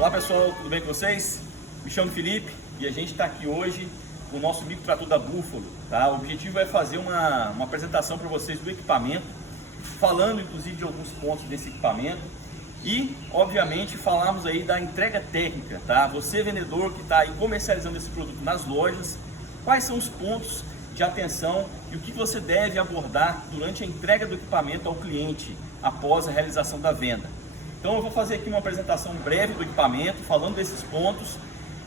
Olá pessoal, tudo bem com vocês? Me chamo Felipe e a gente está aqui hoje com o nosso microtrator da Buffalo, tá? O objetivo é fazer uma apresentação para vocês do equipamento, falando inclusive de alguns pontos desse equipamento e, obviamente, falarmos aí da entrega técnica, tá? Você vendedor que está aí comercializando esse produto nas lojas, quais são os pontos de atenção e o que você deve abordar durante a entrega do equipamento ao cliente após a realização da venda. Então eu vou fazer aqui uma apresentação breve do equipamento, falando desses pontos,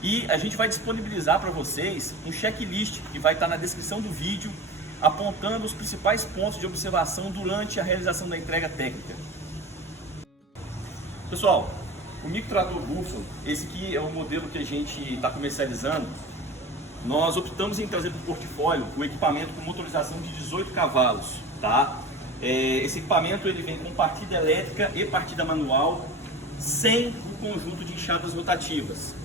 e a gente vai disponibilizar para vocês um checklist que vai estar na descrição do vídeo, apontando os principais pontos de observação durante a realização da entrega técnica. Pessoal, o microtrator Buffalo, esse aqui é o modelo que a gente está comercializando. Nós optamos em trazer para o portfólio o equipamento com motorização de 18 cavalos, tá? Esse equipamento ele vem com partida elétrica e partida manual, sem o conjunto de enxadas rotativas.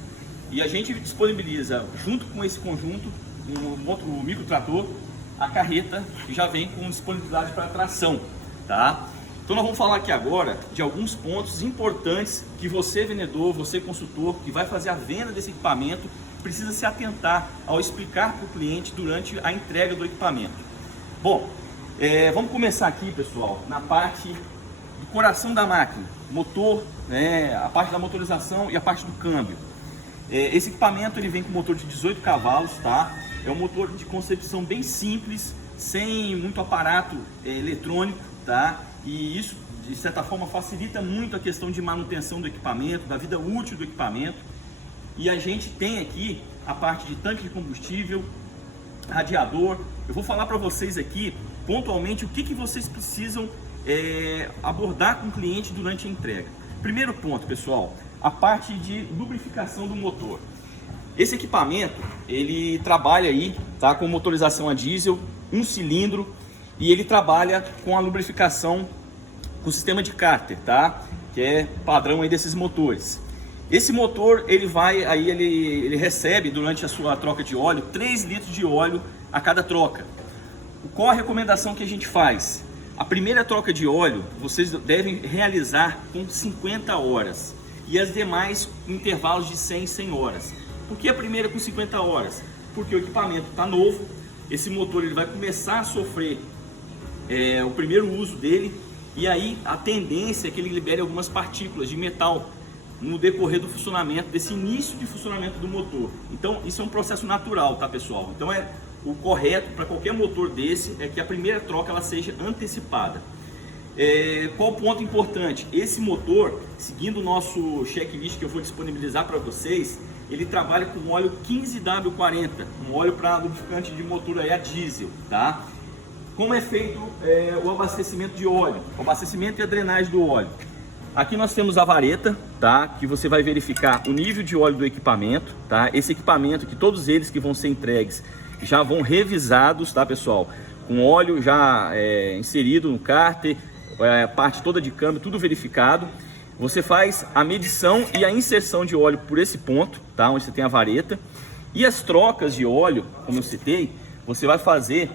E a gente disponibiliza, junto com esse conjunto, um outro microtrator, a carreta, que já vem com disponibilidade para tração, tá? Então nós vamos falar aqui agora de alguns pontos importantes que você vendedor, você consultor, que vai fazer a venda desse equipamento, precisa se atentar ao explicar para o cliente durante a entrega do equipamento. Bom, vamos começar aqui, pessoal, na parte do coração da máquina, motor, a parte da motorização e a parte do câmbio. Esse equipamento ele vem com motor de 18 cavalos, tá? É um motor de concepção bem simples, sem muito aparato eletrônico, tá? E isso, de certa forma, facilita muito a questão de manutenção do equipamento, da vida útil do equipamento. E a gente tem aqui a parte de tanque de combustível, radiador. Eu vou falar para vocês aqui pontualmente o que vocês precisam abordar com o cliente durante a entrega. Primeiro ponto, pessoal, a parte de lubrificação do motor. Esse equipamento ele trabalha aí, tá, com motorização a diesel, um cilindro, e ele trabalha com a lubrificação com o sistema de cárter, tá, que é padrão aí desses motores. Esse motor ele recebe durante a sua troca de óleo 3 litros de óleo a cada troca. Qual a recomendação que a gente faz? A primeira troca de óleo vocês devem realizar com 50 horas e as demais em intervalos de 100 em 100 horas. Por que a primeira com 50 horas? Porque o equipamento está novo, esse motor ele vai começar a sofrer o primeiro uso dele, e aí a tendência é que ele libere algumas partículas de metal no decorrer do funcionamento, desse início de funcionamento do motor. Então isso é um processo natural, tá, pessoal? Então o correto para qualquer motor desse é que a primeira troca ela seja antecipada. Qual ponto importante? Esse motor, seguindo o nosso checklist que eu vou disponibilizar para vocês, ele trabalha com óleo 15W40, um óleo para lubrificante de motor a diesel, tá? Como é feito o abastecimento de óleo, o abastecimento e a drenagem do óleo? Aqui nós temos a vareta, tá? Que você vai verificar o nível de óleo do equipamento, tá? Esse equipamento, que todos eles que vão ser entregues já vão revisados, tá, pessoal? Com óleo já inserido no cárter, a parte toda de câmbio, tudo verificado. Você faz a medição e a inserção de óleo por esse ponto, tá? Onde você tem a vareta. E as trocas de óleo, como eu citei, você vai fazer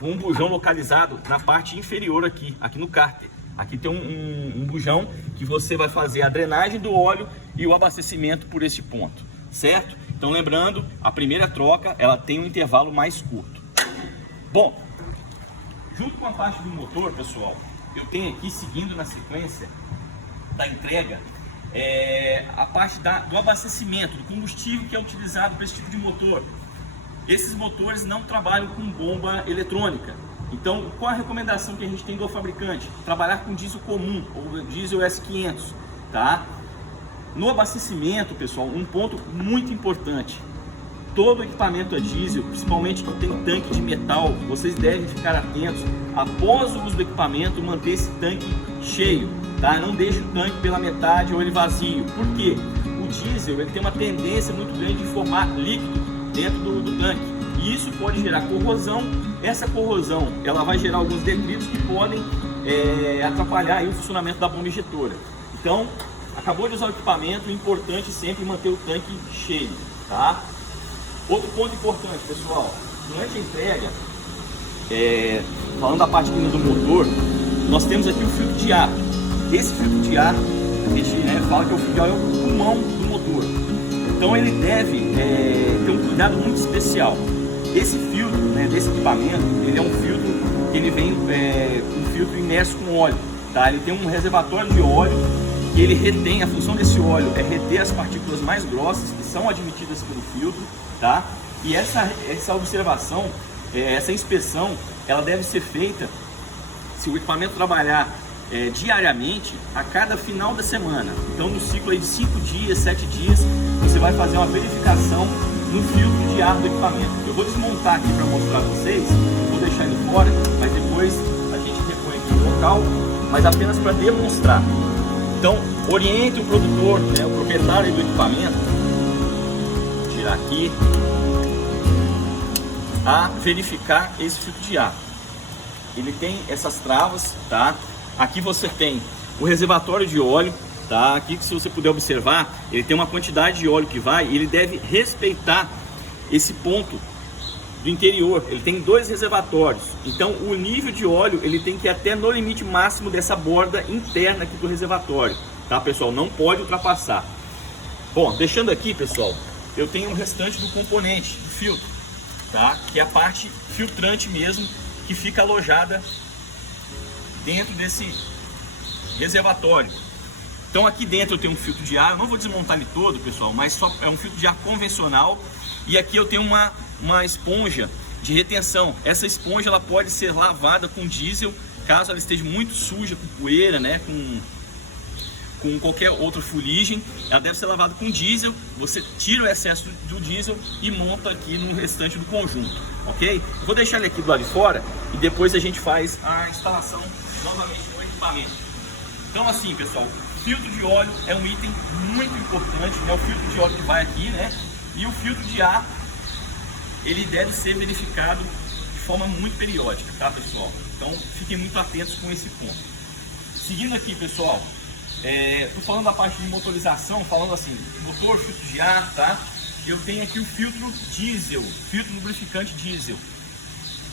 um bujão localizado na parte inferior aqui no cárter. Aqui tem um bujão que você vai fazer a drenagem do óleo e o abastecimento por este ponto, certo? Então lembrando, a primeira troca ela tem um intervalo mais curto. Bom, junto com a parte do motor, pessoal, eu tenho aqui, seguindo na sequência da entrega, a parte do abastecimento, do combustível que é utilizado para esse tipo de motor. Esses motores não trabalham com bomba eletrônica. Então, qual a recomendação que a gente tem do fabricante? Trabalhar com diesel comum, ou diesel S500, tá? No abastecimento, pessoal, um ponto muito importante. Todo equipamento a diesel, principalmente que tem tanque de metal, vocês devem ficar atentos, após o uso do equipamento, manter esse tanque cheio, tá? Não deixe o tanque pela metade ou ele vazio. Por quê? O diesel ele tem uma tendência muito grande de formar líquido dentro do tanque. E isso pode gerar corrosão. Essa corrosão ela vai gerar alguns detritos que podem atrapalhar aí o funcionamento da bomba injetora. Então, acabou de usar o equipamento, o importante é sempre manter o tanque cheio, tá? Outro ponto importante, pessoal, durante a entrega, falando da parte do motor, nós temos aqui o filtro de ar. Esse filtro de ar A gente, né, fala que o fio de óleo é o pulmão do motor. Então ele deve ter um cuidado muito especial. Esse filtro, né, desse equipamento, ele é um filtro que ele vem um filtro imerso com óleo, tá? Ele tem um reservatório de óleo que ele retém, a função desse óleo é reter as partículas mais grossas que são admitidas pelo filtro, tá? E essa observação, essa inspeção, ela deve ser feita se o equipamento trabalhar diariamente, a cada final da semana. Então no ciclo aí de 5 dias, 7 dias, você vai fazer uma verificação no filtro de ar do equipamento. Eu vou desmontar aqui para mostrar para vocês, vou deixar ele fora, mas depois a gente repõe aqui no local, mas apenas para demonstrar. Então oriente o produtor, né, o proprietário do equipamento, vou tirar aqui, a verificar esse filtro de ar. Ele tem essas travas, tá? Aqui você tem o reservatório de óleo, tá? Aqui, se você puder observar, ele tem uma quantidade de óleo que vai, e ele deve respeitar esse ponto do interior. Ele tem 2 reservatórios, então o nível de óleo ele tem que ir até no limite máximo dessa borda interna aqui do reservatório, tá, pessoal? Não pode ultrapassar. Bom, deixando aqui, pessoal, eu tenho o restante do componente do filtro, tá? Que é a parte filtrante mesmo, que fica alojada dentro desse reservatório. Então aqui dentro eu tenho um filtro de ar, eu não vou desmontar ele todo, pessoal, mas só é um filtro de ar convencional. E aqui eu tenho uma esponja de retenção. Essa esponja ela pode ser lavada com diesel, caso ela esteja muito suja, com poeira, né, com qualquer outra fuligem. Ela deve ser lavada com diesel. Você tira o excesso do diesel e monta aqui no restante do conjunto, ok? Vou deixar ele aqui do lado de fora e depois a gente faz a instalação novamente no equipamento. Então assim, pessoal, filtro de óleo é um item muito importante, né? O filtro de óleo que vai aqui, né? E o filtro de ar, ele deve ser verificado de forma muito periódica, tá, pessoal? Então fiquem muito atentos com esse ponto. Seguindo aqui, pessoal, tô falando da parte de motorização, falando assim, motor, filtro de ar, tá? Eu tenho aqui o filtro diesel, filtro lubrificante diesel.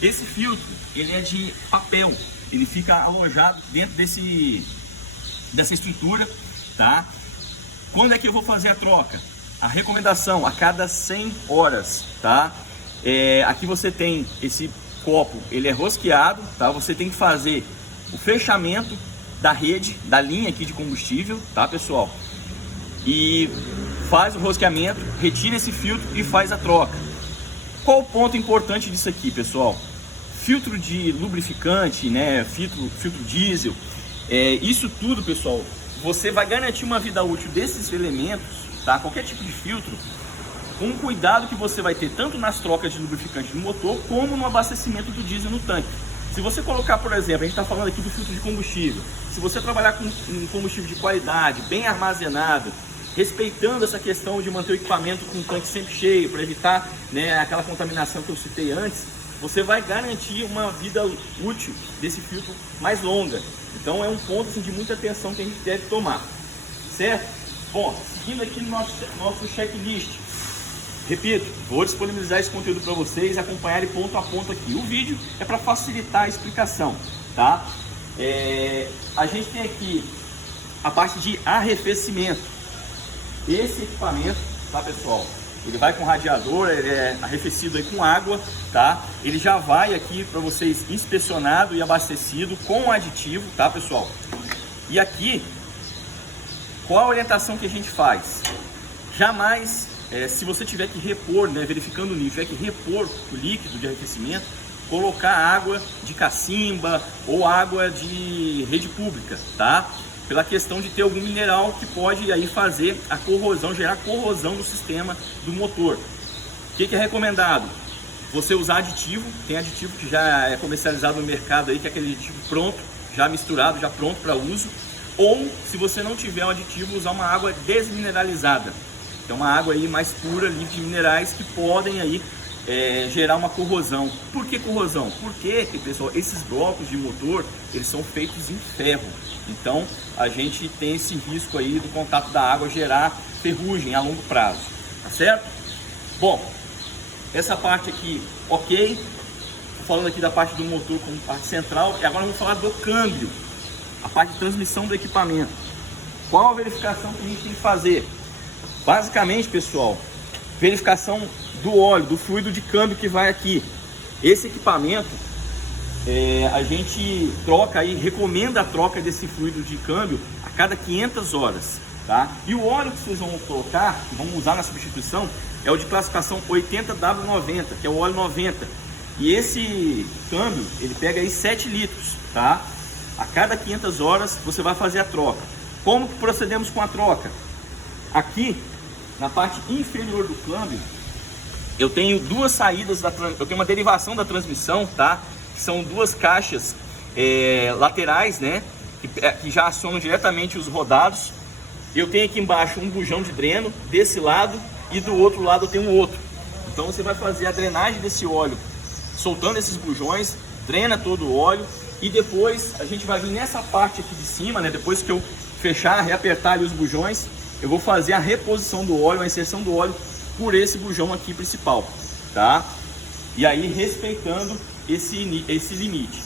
Esse filtro, ele é de papel, ele fica alojado dentro dessa estrutura, tá? Quando é que eu vou fazer a troca? A recomendação, a cada 100 horas, tá? Aqui você tem esse copo, ele é rosqueado, tá? Você tem que fazer o fechamento da rede, da linha aqui de combustível, tá, pessoal? E faz o rosqueamento, retira esse filtro e faz a troca. Qual o ponto importante disso aqui, pessoal? Filtro de lubrificante, né? Filtro diesel, isso tudo, pessoal, você vai garantir uma vida útil desses elementos, tá? Qualquer tipo de filtro, com o cuidado que você vai ter tanto nas trocas de lubrificante no motor, como no abastecimento do diesel no tanque. Se você colocar, por exemplo, a gente está falando aqui do filtro de combustível, se você trabalhar com um combustível de qualidade, bem armazenado, respeitando essa questão de manter o equipamento com o tanque sempre cheio, para evitar, né, aquela contaminação que eu citei antes, você vai garantir uma vida útil desse filtro mais longa. Então é um ponto assim, de muita atenção que a gente deve tomar, certo? Bom, seguindo aqui no nosso checklist, repito, vou disponibilizar esse conteúdo para vocês, acompanharem ponto a ponto aqui. O vídeo é para facilitar a explicação, tá? A gente tem aqui a parte de arrefecimento. Esse equipamento, tá, pessoal? Ele vai com radiador, ele é arrefecido aí com água, tá? Ele já vai aqui para vocês inspecionado e abastecido com aditivo, tá, pessoal? E aqui, qual a orientação que a gente faz? Jamais, se você tiver que repor, né, verificando o nível, tiver que repor o líquido de arrefecimento, colocar água de cacimba ou água de rede pública, tá? Pela questão de ter algum mineral que pode aí fazer a corrosão, gerar corrosão no sistema do motor. O que é recomendado? Você usar aditivo, tem aditivo que já é comercializado no mercado aí, que é aquele aditivo pronto, já misturado, já pronto para uso. Ou, se você não tiver um aditivo, usar uma água desmineralizada. Então uma água aí mais pura, livre de minerais, que podem aí gerar uma corrosão. Por que corrosão? Porque, pessoal, esses blocos de motor, eles são feitos em ferro. Então a gente tem esse risco aí do contato da água gerar ferrugem a longo prazo, tá certo? Bom, essa parte aqui, ok. Tô falando aqui da parte do motor como parte central, e agora vamos falar do câmbio, a parte de transmissão do equipamento. Qual a verificação que a gente tem que fazer? Basicamente, pessoal, verificação do óleo, do fluido de câmbio que vai aqui. Esse equipamento, a gente troca e recomenda a troca desse fluido de câmbio a cada 500 horas, tá? E o óleo que vocês vão colocar, que vão usar na substituição, é o de classificação 80W90, que é o óleo 90. E esse câmbio, ele pega aí 7 litros, tá? A cada 500 horas você vai fazer a troca. Como que procedemos com a troca? Aqui, na parte inferior do câmbio, eu tenho duas saídas, eu tenho uma derivação da transmissão, tá? Que são duas caixas laterais, né? Que já acionam diretamente os rodados. Eu tenho aqui embaixo um bujão de dreno, desse lado, e do outro lado eu tenho outro. Então você vai fazer a drenagem desse óleo, soltando esses bujões, drena todo o óleo, e depois a gente vai vir nessa parte aqui de cima, né? Depois que eu fechar, reapertar ali os bujões, eu vou fazer a reposição do óleo, a inserção do óleo por esse bujão aqui principal, tá? E aí respeitando esse limite.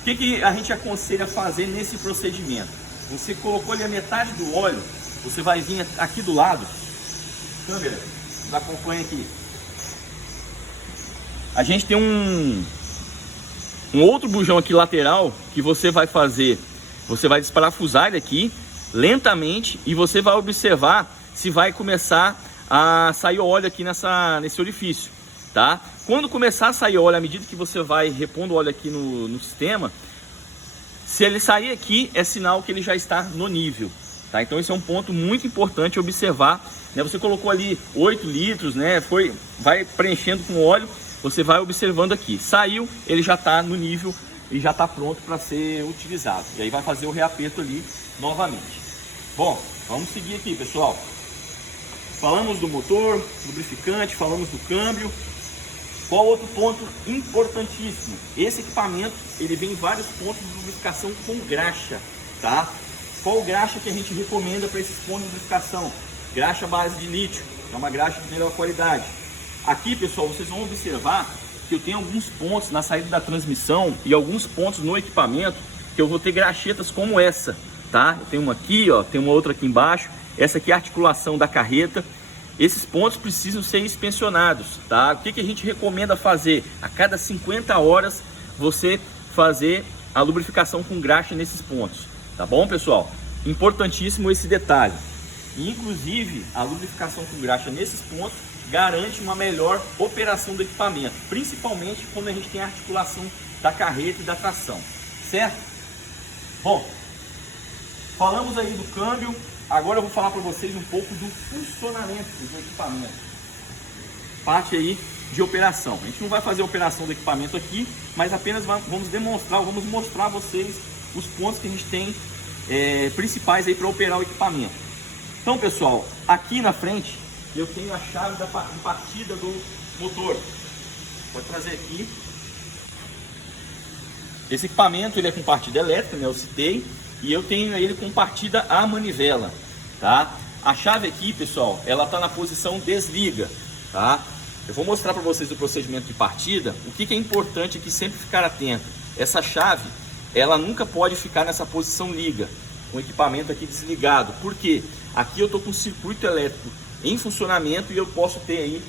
O que a gente aconselha fazer nesse procedimento? Você colocou ali a metade do óleo, você vai vir aqui do lado, câmera, nos acompanha aqui. A gente tem um outro bujão aqui lateral que você vai fazer, você vai desparafusar ele aqui lentamente e você vai observar se vai começar a sair óleo aqui nesse orifício, tá? Quando começar a sair óleo, à medida que você vai repondo óleo aqui no sistema, se ele sair aqui, é sinal que ele já está no nível, tá? Então esse é um ponto muito importante observar, né? Você colocou ali 8 litros, né? Vai preenchendo com óleo, você vai observando aqui. Saiu, ele já está no nível e já está pronto para ser utilizado. E aí vai fazer o reaperto ali novamente. Bom, vamos seguir aqui, pessoal. Falamos do motor, lubrificante, falamos do câmbio. Qual outro ponto importantíssimo? Esse equipamento, ele vem em vários pontos de lubrificação com graxa, tá? Qual graxa que a gente recomenda para esses pontos de lubrificação? Graxa à base de lítio, que é uma graxa de melhor qualidade. Aqui, pessoal, vocês vão observar que eu tenho alguns pontos na saída da transmissão e alguns pontos no equipamento que eu vou ter graxetas como essa, tá? Eu tenho uma aqui, ó, tem uma outra aqui embaixo. Essa aqui é a articulação da carreta. Esses pontos precisam ser inspecionados, tá? O que a gente recomenda fazer? A cada 50 horas você fazer a lubrificação com graxa nesses pontos, tá bom, pessoal? Importantíssimo esse detalhe. E, inclusive, a lubrificação com graxa nesses pontos garante uma melhor operação do equipamento, principalmente quando a gente tem a articulação da carreta e da tração, certo? Bom, falamos aí do câmbio. Agora eu vou falar para vocês um pouco do funcionamento do equipamento. Parte aí de operação. A gente não vai fazer a operação do equipamento aqui, mas apenas vamos mostrar a vocês os pontos que a gente tem principais aí para operar o equipamento. Então, pessoal, aqui na frente eu tenho a chave de partida do motor. Pode trazer aqui. Esse equipamento ele é com partida elétrica, né? Eu citei. E eu tenho ele com partida à manivela, tá? A chave aqui, pessoal, ela está na posição desliga, tá? Eu vou mostrar para vocês o procedimento de partida. O que é importante aqui sempre ficar atento. Essa chave, ela nunca pode ficar nessa posição liga, com o equipamento aqui desligado. Por quê? Aqui eu estou com o circuito elétrico em funcionamento e eu posso ter aí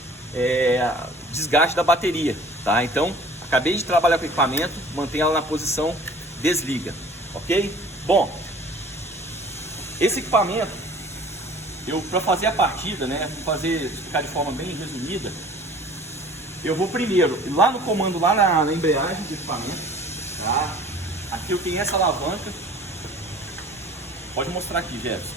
desgaste da bateria, tá? Então, acabei de trabalhar com o equipamento, mantenha ela na posição desliga, ok? Bom, esse equipamento, para fazer a partida, né, explicar de forma bem resumida, eu vou primeiro lá no comando, lá na embreagem do equipamento, tá? Aqui eu tenho essa alavanca, pode mostrar aqui, Jefferson.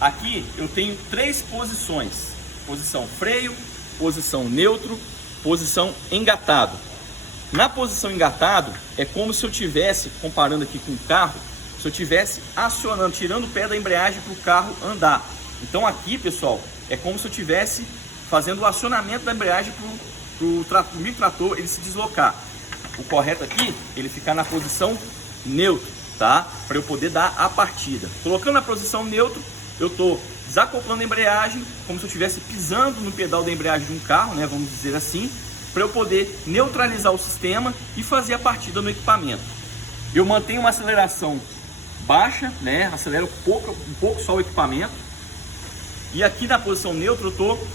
Aqui eu tenho 3 posições: posição freio, posição neutro, posição engatado. Na posição engatado é como se eu tivesse, comparando aqui com o carro, se eu tivesse acionando, tirando o pé da embreagem para o carro andar. Então aqui, pessoal, é como se eu tivesse fazendo o acionamento da embreagem para o microtrator ele se deslocar. O correto aqui, ele ficar na posição neutro, tá? Para eu poder dar a partida. Colocando na posição neutro, eu estou desacoplando a embreagem, como se eu estivesse pisando no pedal da embreagem de um carro, né? Vamos dizer assim, para eu poder neutralizar o sistema e fazer a partida no equipamento. Eu mantenho uma aceleração baixa, né? Acelera um pouco só o equipamento. E aqui na posição neutra eu estou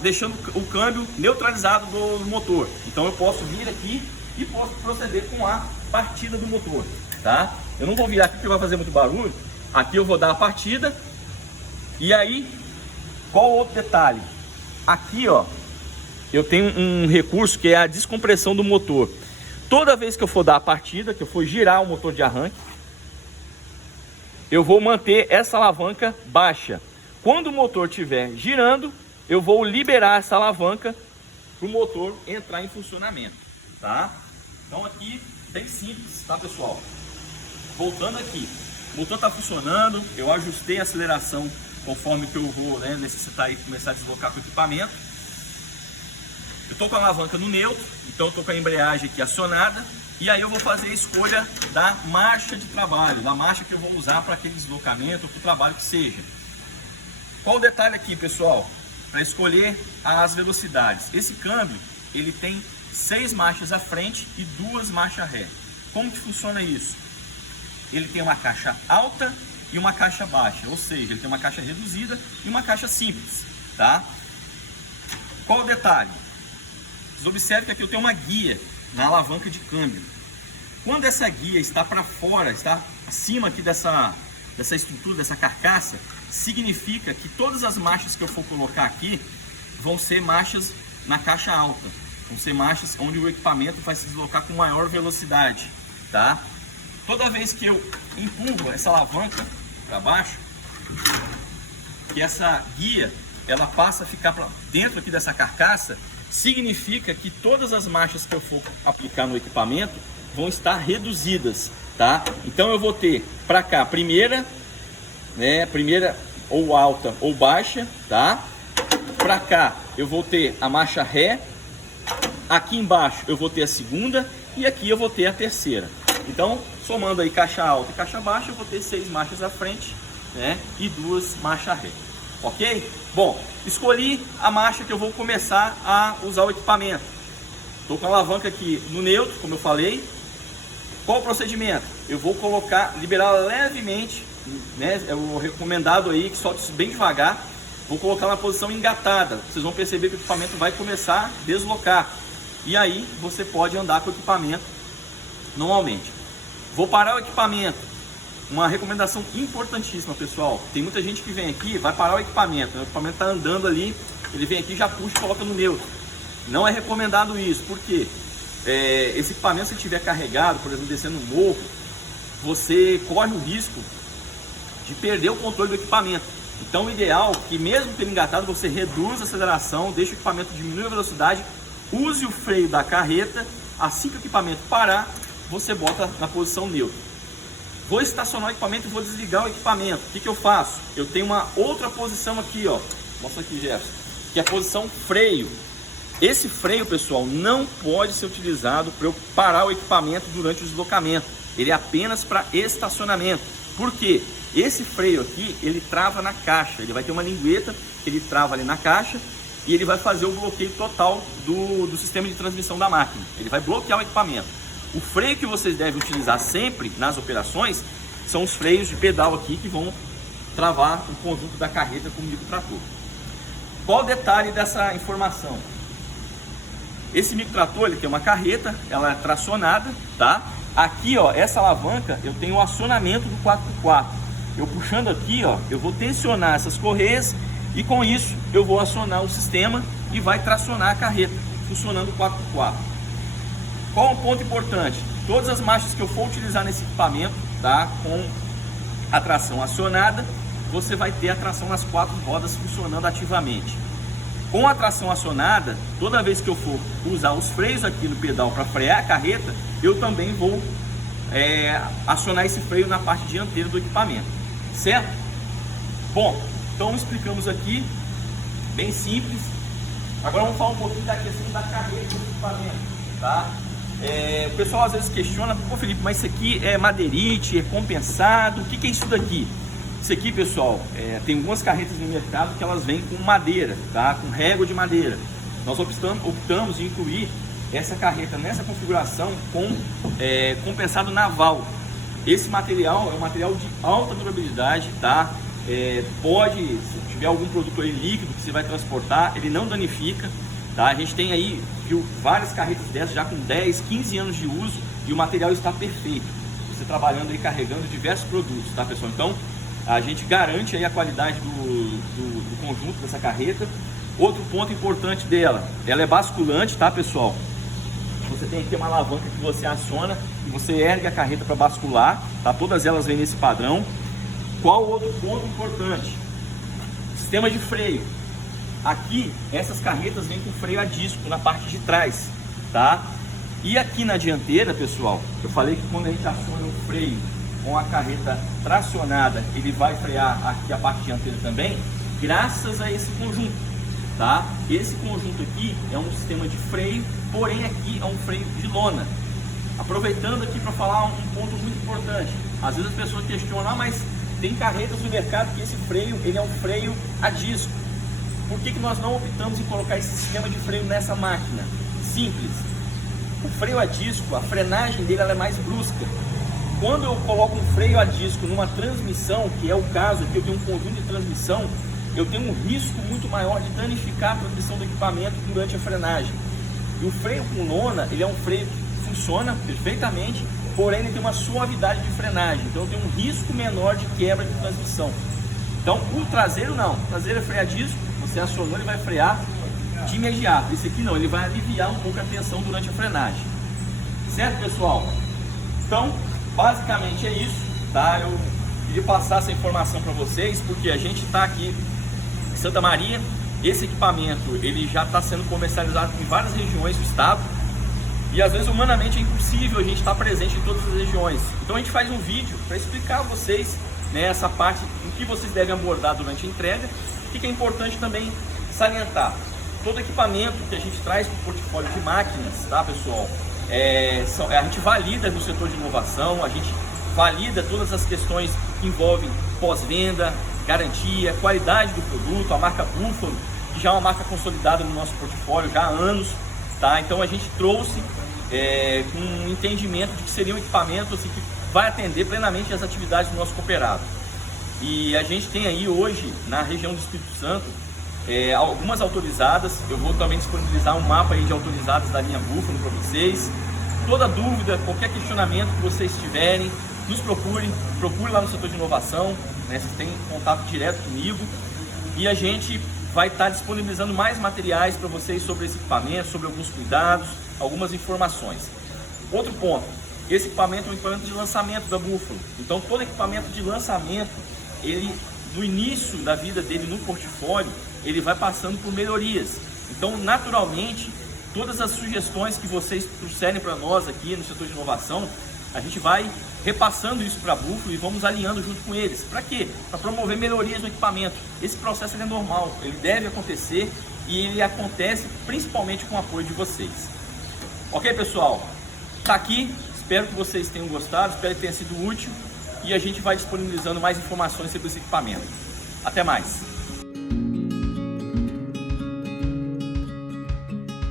deixando o câmbio neutralizado do motor. Então eu posso vir aqui e posso proceder com a partida do motor, tá? Eu não vou virar aqui porque vai fazer muito barulho. Aqui eu vou dar a partida. E aí, qual outro detalhe? Aqui, ó, eu tenho um recurso que é a descompressão do motor. Toda vez que eu for dar a partida, que eu for girar o motor de arranque, eu vou manter essa alavanca baixa. Quando o motor estiver girando, eu vou liberar essa alavanca para o motor entrar em funcionamento, tá? Então aqui, bem simples, tá, pessoal? Voltando aqui, o motor está funcionando, eu ajustei a aceleração conforme que eu vou, né, necessitar começar a deslocar com o equipamento. Eu estou com a alavanca no neutro, então eu estou com a embreagem aqui acionada. E aí eu vou fazer a escolha da marcha de trabalho, da marcha que eu vou usar para aquele deslocamento, para o trabalho que seja. Qual o detalhe aqui, pessoal? Para escolher as velocidades. Esse câmbio, ele tem 6 marchas à frente e 2 marchas ré. Como que funciona isso? Ele tem uma caixa alta e uma caixa baixa, ou seja, ele tem uma caixa reduzida e uma caixa simples, tá? Qual o detalhe? Vocês observem que aqui eu tenho uma guia na alavanca de câmbio. Quando essa guia está para fora, está acima aqui dessa estrutura, dessa carcaça, significa que todas as marchas que eu for colocar aqui vão ser marchas na caixa alta, vão ser marchas onde o equipamento vai se deslocar com maior velocidade, tá? Toda vez que eu empurro essa alavanca para baixo, que essa guia ela passa a ficar para dentro aqui dessa carcaça, significa que todas as marchas que eu for aplicar no equipamento vão estar reduzidas, tá? Então eu vou ter para cá primeira, né, primeira ou alta ou baixa, tá? Para cá eu vou ter a marcha ré, aqui embaixo eu vou ter a segunda e aqui eu vou ter a terceira. Então, somando aí caixa alta e caixa baixa, eu vou ter 6 marchas à frente, né, e 2 marchas ré. Ok? Bom, escolhi a marcha que eu vou começar a usar o equipamento. Estou com a alavanca aqui no neutro, como eu falei. Qual o procedimento? Eu vou colocar, liberar levemente, né? É o recomendado aí que solte bem devagar. Vou colocar na posição engatada. Vocês vão perceber que o equipamento vai começar a deslocar. E aí você pode andar com o equipamento normalmente. Vou parar o equipamento. Uma recomendação importantíssima, pessoal. Tem muita gente que vem aqui, vai parar o equipamento, né? O equipamento está andando ali, ele vem aqui, já puxa e coloca no neutro. Não é recomendado isso, porque esse equipamento, se estiver carregado, por exemplo, descendo um morro, você corre o risco de perder o controle do equipamento. Então o ideal é que mesmo que ele engatado, você reduz a aceleração, deixa o equipamento diminuir a velocidade, use o freio da carreta, assim que o equipamento parar, você bota na posição neutra. Vou estacionar o equipamento e vou desligar o equipamento. O que eu faço? Eu tenho uma outra posição aqui, ó. Mostra aqui, Jefferson. Que é a posição freio. Esse freio, pessoal, não pode ser utilizado para eu parar o equipamento durante o deslocamento. Ele é apenas para estacionamento. Por quê? Esse freio aqui, ele trava na caixa. Ele vai ter uma lingueta que ele trava ali na caixa e ele vai fazer o bloqueio total do sistema de transmissão da máquina. Ele vai bloquear o equipamento. O freio que vocês devem utilizar sempre nas operações são os freios de pedal aqui que vão travar o conjunto da carreta com o microtrator. Qual o detalhe dessa informação? Esse microtrator, ele tem uma carreta, ela é tracionada, tá? Aqui, ó, essa alavanca, eu tenho o acionamento do 4x4. Eu puxando aqui, ó, eu vou tensionar essas correias e com isso eu vou acionar o sistema e vai tracionar a carreta, funcionando 4x4. Qual um ponto importante? Todas as marchas que eu for utilizar nesse equipamento, tá, com a tração acionada, você vai ter a tração nas 4 rodas funcionando ativamente. Com a tração acionada, toda vez que eu for usar os freios aqui no pedal para frear a carreta, eu também vou acionar esse freio na parte dianteira do equipamento, certo? Bom, então explicamos aqui, bem simples. Agora vamos falar um pouquinho da questão da carreta do equipamento, tá? O pessoal às vezes questiona, pô Felipe, mas isso aqui é madeirite, é compensado, o que é isso daqui? Isso aqui, pessoal, tem algumas carretas no mercado que elas vêm com madeira, tá? Com régua de madeira. Nós optamos em incluir essa carreta nessa configuração com compensado naval. Esse material é um material de alta durabilidade, tá? Se tiver algum produto aí líquido que você vai transportar, ele não danifica, tá? A gente tem aí, viu, várias carretas dessas já com 10, 15 anos de uso e o material está perfeito. Você trabalhando aí carregando diversos produtos, tá, pessoal? Então a gente garante aí a qualidade do conjunto dessa carreta. Outro ponto importante dela, ela é basculante, tá, pessoal? Você tem aqui uma alavanca que você aciona e você ergue a carreta para bascular, tá? Todas elas vêm nesse padrão. Qual outro ponto importante? Sistema de freio. Aqui, essas carretas vêm com freio a disco na parte de trás, tá? E aqui na dianteira, pessoal, eu falei que quando a gente aciona o freio com a carreta tracionada, ele vai frear aqui a parte dianteira também, graças a esse conjunto, tá? Esse conjunto aqui é um sistema de freio, porém aqui é um freio de lona. Aproveitando aqui para falar um ponto muito importante. Às vezes as pessoas questionam, mas tem carretas no mercado que esse freio, ele é um freio a disco. Por que nós não optamos em colocar esse sistema de freio nessa máquina? Simples. O freio a disco, a frenagem dele ela é mais brusca. Quando eu coloco um freio a disco numa transmissão, que é o caso aqui, eu tenho um conjunto de transmissão, eu tenho um risco muito maior de danificar a transmissão do equipamento durante a frenagem. E o freio com lona, ele é um freio que funciona perfeitamente, porém ele tem uma suavidade de frenagem, então eu tenho um risco menor de quebra de transmissão. Então o traseiro não, o traseiro é freio a disco, você acionou, ele vai frear de imediato. Esse aqui não, ele vai aliviar um pouco a tensão durante a frenagem. Certo, pessoal? Então, basicamente é isso, tá? Eu queria passar essa informação para vocês, porque a gente está aqui em Santa Maria. Esse equipamento, ele já está sendo comercializado em várias regiões do estado. E às vezes, humanamente, é impossível a gente estar presente em todas as regiões. Então a gente faz um vídeo para explicar a vocês, né, essa parte, o que vocês devem abordar durante a entrega. O que é importante também salientar. Todo equipamento que a gente traz para o portfólio de máquinas, tá, pessoal? A gente valida no setor de inovação, a gente valida todas as questões que envolvem pós-venda, garantia, qualidade do produto, a marca Buffalo, que já é uma marca consolidada no nosso portfólio já há anos, tá? Então a gente trouxe com um entendimento de que seria um equipamento assim, que vai atender plenamente as atividades do nosso cooperado. E a gente tem aí hoje, na região do Espírito Santo, algumas autorizadas. Eu vou também disponibilizar um mapa aí de autorizadas da linha Buffalo para vocês. Toda dúvida, qualquer questionamento que vocês tiverem, nos procure lá no setor de inovação, né? Vocês têm contato direto comigo e a gente vai estar disponibilizando mais materiais para vocês sobre esse equipamento, sobre alguns cuidados, algumas informações. Outro ponto, esse equipamento é um equipamento de lançamento da Buffalo. Então todo equipamento de lançamento, ele no início da vida dele no portfólio, ele vai passando por melhorias. Então naturalmente, todas as sugestões que vocês trouxerem para nós aqui no setor de inovação, a gente vai repassando isso para a Buffalo e vamos alinhando junto com eles. Para quê? Para promover melhorias no equipamento. Esse processo ele é normal, ele deve acontecer e ele acontece principalmente com o apoio de vocês. Ok, pessoal? Tá aqui, espero que vocês tenham gostado, espero que tenha sido útil e a gente vai disponibilizando mais informações sobre esse equipamento. Até mais!